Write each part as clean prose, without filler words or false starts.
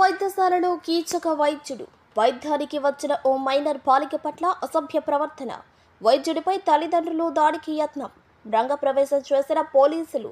వైద్యశాలలో కీచక వైద్యుడు వైద్యానికి వచ్చిన ఓ మైనర్ బాలిక పట్ల అసభ్య ప్రవర్తన. వైద్యుడిపై తల్లిదండ్రులు దాడికి యత్నం. రంగప్రవేశం చేసిన పోలీసులు.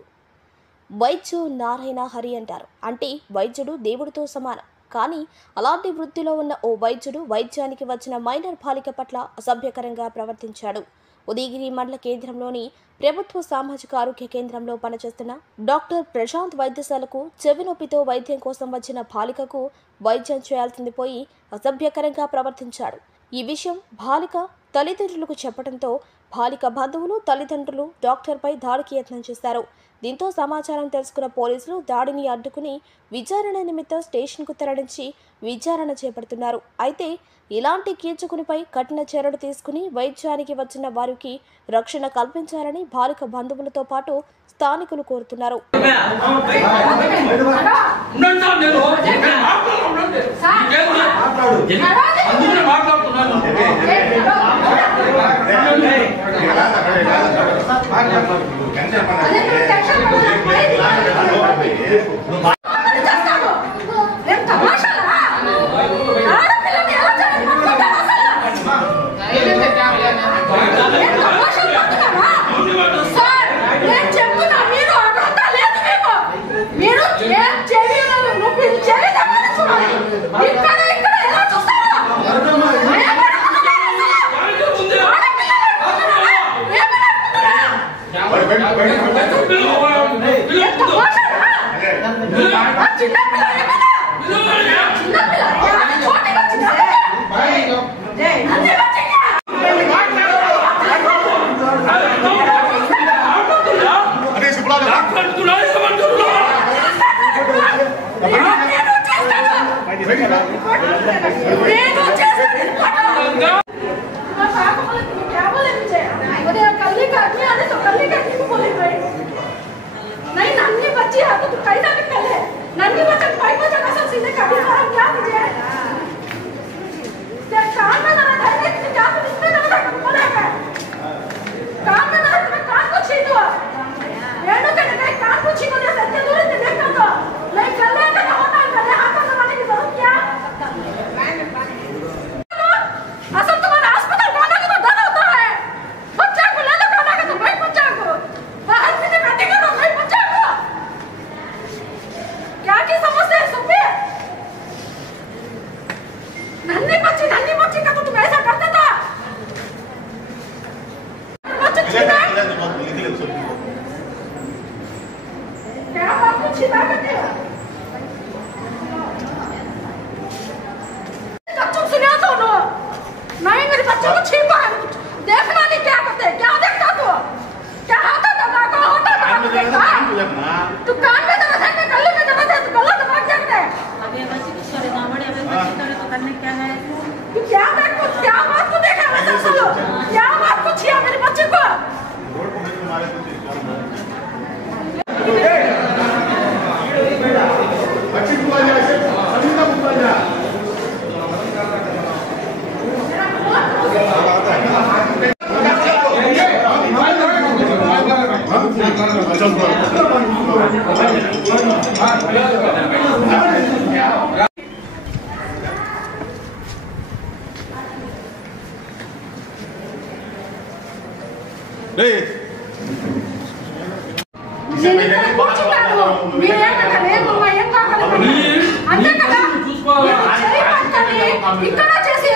వైద్యు నారాయణ హరి అంటారు. అంటే వైద్యుడు దేవుడితో సమానం. కానీ అలాంటి వృత్తిలో ఉన్న ఓ వైద్యుడు వైద్యానికి వచ్చిన మైనర్ బాలిక పట్ల అసభ్యకరంగా ప్రవర్తించాడు. ఉదయగిరి మండల కేంద్రంలోని ప్రభుత్వ సామాజిక ఆరోగ్య కేంద్రంలో పనిచేస్తున్న డాక్టర్ ప్రశాంత్ వైద్యశాలకు చెవి నొప్పితో వైద్యం కోసం వచ్చిన బాలికకు వైద్యం చేయాల్సింది పోయి అసభ్యకరంగా ప్రవర్తించాడు. ఈ విషయం బాలిక తల్లిదండ్రులకు చెప్పడంతో బాలిక బంధువులు తల్లిదండ్రులు డాక్టర్పై దాడికి యత్నం చేశారు. దీంతో సమాచారం తెలుసుకున్న పోలీసులు దాడిని అడ్డుకుని విచారణ నిమిత్తం స్టేషన్కు తరలించి విచారణ చేపడుతున్నారు. అయితే ఇలాంటి కీచకునిపై కఠిన చర్యలు తీసుకుని వైద్యానికి వచ్చిన వారికి రక్షణ కల్పించాలని బాలిక బంధువులతో పాటు స్థానికులు కోరుతున్నారు. ఇక్కడ చేసి